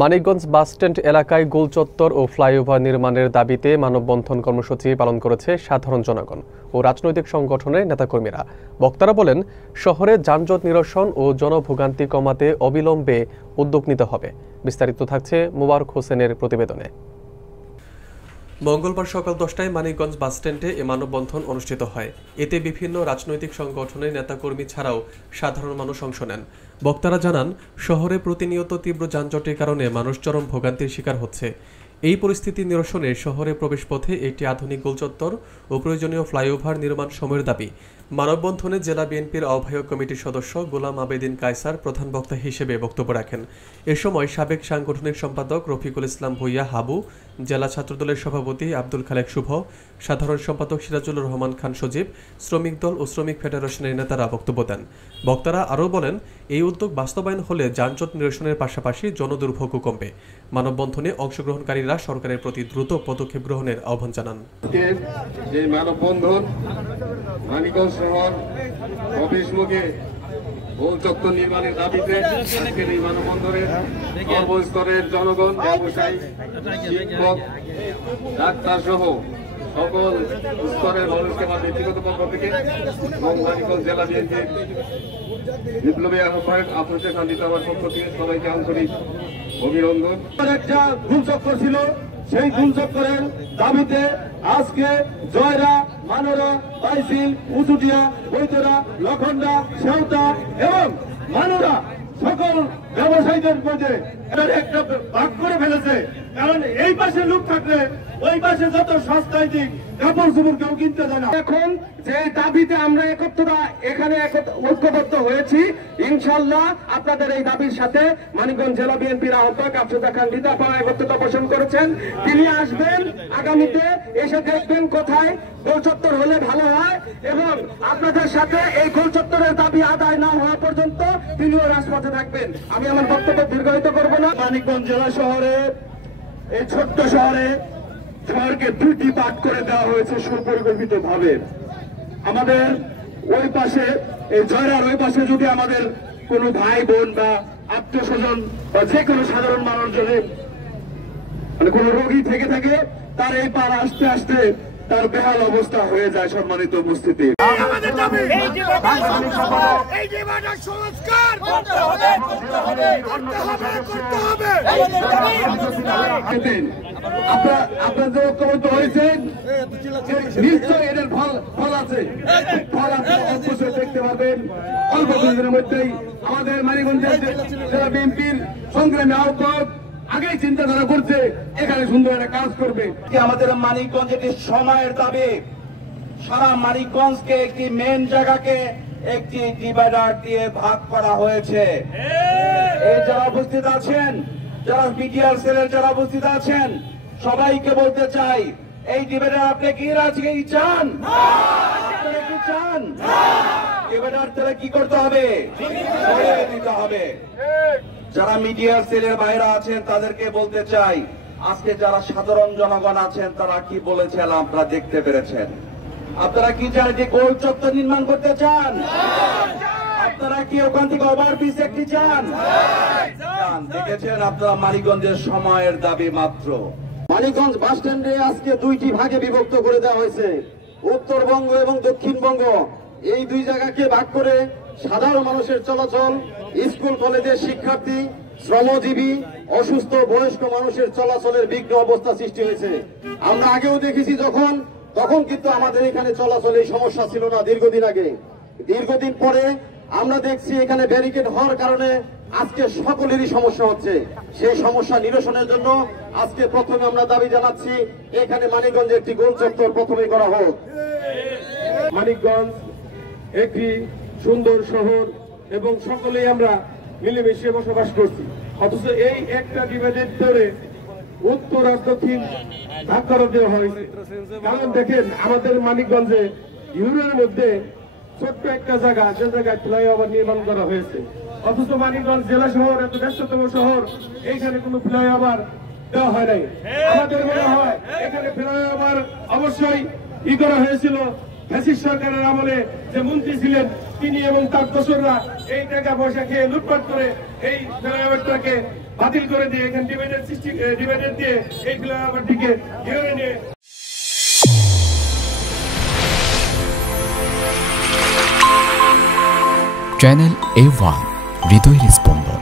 Manikganj bus stand এলাকায় গোল চত্বর ও flyover নির্মাণের দাবিতে মানববন্ধন কর্মসূচি পালন করেছে সাধারণ জনগণ ও রাজনৈতিক সংগঠনের নেতাকর্মীরা। বক্তারা বলেন, শহরে যানজট নিরসন ও জনভোগান্তি কমাতে অবিলম্বে উদ্যোগ নিতে হবে। বিস্তারিত থাকছে মোবারক হোসেনের প্রতিবেদনে। মঙ্গলবার সকাল 10টায় মানিকগঞ্জ বাসস্ট্যান্ডে এ মানববন্ধন অনুষ্ঠিত হয়। এতে বিভিন্ন রাজনৈতিক সংগঠনের নেতাকর্মী ছাড়াও সাধারণ মানুষ অংশ নেন। বক্তারা জানান, শহরে প্রতিনিয়ত তীব্র যানজটের কারণে মানুষ চরম ভোগান্তির শিকার হচ্ছে। এই পরিস্থিতি নিরসনে শহরে প্রবেশপথে একটি আধুনিক গোলচত্বর ও প্রয়োজনীয় ফ্লাইওভার নির্মাণ সময়ের দাবি। মানববন্ধনে জেলা বিএনপির আহ্বায়ক কমিটির সদস্য গোলাম আবেদিন কায়সার প্রধান বক্তা হিসেবে বক্তব্য রাখেন। এ সময় সাবেক সাংগঠনিক সম্পাদক রফিকুল ইসলাম ভূঁইয়া হাবু, জেলা ছাত্রদলের সভাপতি আব্দুল খালেক শুভ, সাধারণ সম্পাদক সিরাজুল রহমান খান সজীব, শ্রমিক দল ও শ্রমিক ফেডারেশনের নেতারা বক্তব্য দেন। বক্তারা আরও বলেন, এই উদ্যোগ বাস্তবায়ন হলে যানজট নিরসনের পাশাপাশি জনদুর্ভোগও কমবে। মানববন্ধনে অংশগ্রহণকারীরা সরকারের প্রতি দ্রুত পদক্ষেপ গ্রহণের আহ্বান জানান। মানিকগঞ্জ শহর প্রবেশমুখে গোল চত্বর নির্মাণের দাবিতে আজকের এই মানববন্ধনের সর্বস্তরের জনগণ, ব্যবসায়ী, শিক্ষক, ডাক্তার সহ সকল স্তরের মানুষকে আমার ব্যক্তিগত পক্ষ থেকে এবং মানিকগঞ্জ জেলা বিএনপির বিপ্লবী আহ্বায়ক আফরোজা খান আমার পক্ষ থেকে সবাইকে আন্তরিক অভিনন্দন। একটা গোলচত্বর ছিল, সেই গোলচত্বরের দাবিতে আজকে জয়রা, মানরা, বাইসিল, উচুটিয়া, বৈতরা, লখন্ডা, সেওতা এবং মানুরা সকল ব্যবসায়ীদের মধ্যে একটা ভাগ করে ফেলেছে। কারণ এই পাশে লোক থাকলে ওই পাশে যত সস্তায় দিক কাপড় চোপড় কেউ কিনতে যায় না। এখন যে দাবিতে আমরা এখানে ঐক্যবদ্ধ হয়েছি, ইনশাল্লাহ আপনাদের এই দাবির সাথে মানিকগঞ্জ জেলা বিএনপির আহ্বায়ক আফরোজা খান একত্রতা পোষণ করেছেন। তিনি আসবেন আগামীতে, এসে দেখবেন কোথায় গোলচত্বর হলে ভালো হয় এবং আপনাদের সাথে এই গোলচত্বরের দাবি আদায় না হওয়া পর্যন্ত তিনিও রাজপথে থাকবেন। আমি আমার বক্তব্য দীর্ঘায়িত করবো না। মানিকগঞ্জ জেলা শহরে, এই ছোট্ট শহরকে দুটি ভাগ করে দেওয়া হয়েছে সুপরিকল্পিত ভাবে। আমাদের ওই পাশে, এই জয়রার ওই পাশে যদি আমাদের কোনো ভাই বোন বা আত্মীয় স্বজন বা যে কোনো সাধারণ মানুষ যদি কোনো রোগী থেকে থাকে, তার এই পার আসতে আসতে তার বেহাল অবস্থা হয়ে যায়। সম্মানিত উপস্থিতি, আপনারা যে ঐক্যবদ্ধ হয়েছেন, নিশ্চয়ই এদের ফল আছে। অবশ্যই দেখতে পাবেন অল্প দিনের মধ্যেই আমাদের মানিকগঞ্জের জেলা বিএনপির সংগ্রামী আহ্বায়ক আগেই চিন্তাধারা করছে, এখানে সুন্দর একটা কাজ করবে। আমাদের মানিকগঞ্জ একটি সময়ের দাবি, সারা মানিকগঞ্জকে একটি মেন জায়গাকে একটি ডিভাইডার দিয়ে ভাগ করা হয়েছে। এই যারা উপস্থিত আছেন, যারা বিটিআর সেলের যারা উপস্থিত আছেন, সবাইকে বলতে চাই, এই ডিভাইডার আপনি কি চান? আপনারা কি চান? ডিভাইডার তাহলে কি করতে হবে? সরিয়ে দিতে হবে। যারা মিডিয়া সেলের বাইরে আছেন তাদেরকে বলতে চাই, আজকে যারা সাধারণ জনগণ আছেন তারা কি বলেছেন আপনারা দেখতে পেরেছেন। আপনারা কি চান যে গোল চত্বর নির্মাণ করতে চান? আপনারা কি ওখান থেকে ওভারব্রিজ একটি চান? দেখেছেন আপনারা মানিকগঞ্জের সময়ের দাবি মাত্র। মানিকগঞ্জ বাস স্ট্যান্ডে আজকে দুইটি ভাগে বিভক্ত করে দেওয়া হয়েছে। উত্তরবঙ্গ এবং দক্ষিণবঙ্গ, এই দুই জায়গাকে ভাগ করে সাধারণ মানুষের চলাচল, স্কুল কলেজের শিক্ষার্থী, শ্রমজীবী, অসুস্থ বয়স্ক মানুষের চলাচলের বিঘ্ন অবস্থা সৃষ্টি হয়েছে। আমরা আগেও দেখেছি তখন কিন্তু আমাদের এখানে চলাচলের সমস্যা ছিল না দীর্ঘদিন আগে। দীর্ঘদিন পরে আমরা দেখছি এখানে ব্যারিকেড হওয়ার কারণে আজকে সকলেরই সমস্যা হচ্ছে। সেই সমস্যা নিরসনের জন্য আজকে প্রথমে আমরা দাবি জানাচ্ছি, এখানে মানিকগঞ্জে একটি গোল চত্বর প্রথমে করা হোক। মানিকগঞ্জ একটি সুন্দর শহর এবং সকলেই আমরা মিলেমিশে বসবাস করছি, অথচ এই একটা ডিভাইডেড ধরে উত্তর আর দক্ষিণ ভাগ করে দেওয়া হয়েছে। কারণ দেখেন, আমাদের মানিকগঞ্জে ইউরোর মধ্যে ছোট্ট একটা জায়গা, যে জায়গায় ফ্লাইওভার নির্মাণ করা হয়েছে, অথচ মানিকগঞ্জ জেলা শহর, এত ব্যস্ততম শহর, এইখানে কোনো ফ্লাইওভার দেওয়া হয় নাই। আমাদের মনে হয় এখানে ফ্লাইওভার অবশ্যই করা হয়েছিল ফ্যাসিস্ট সরকারের আমলে, যে মন্ত্রী ছিলেন তিনি এবং তার দোসররা এই টাকা পয়সা খেয়ে লুটপাট করে এই ফ্লাইওভারটাকে বাতিল করে দিয়ে এখানে ডিভাইডার দিয়ে এই ফ্লাইওভার দিকে ঘিরে নিয়ে চ্যানেল A1 হৃদয়ের স্পন্দন।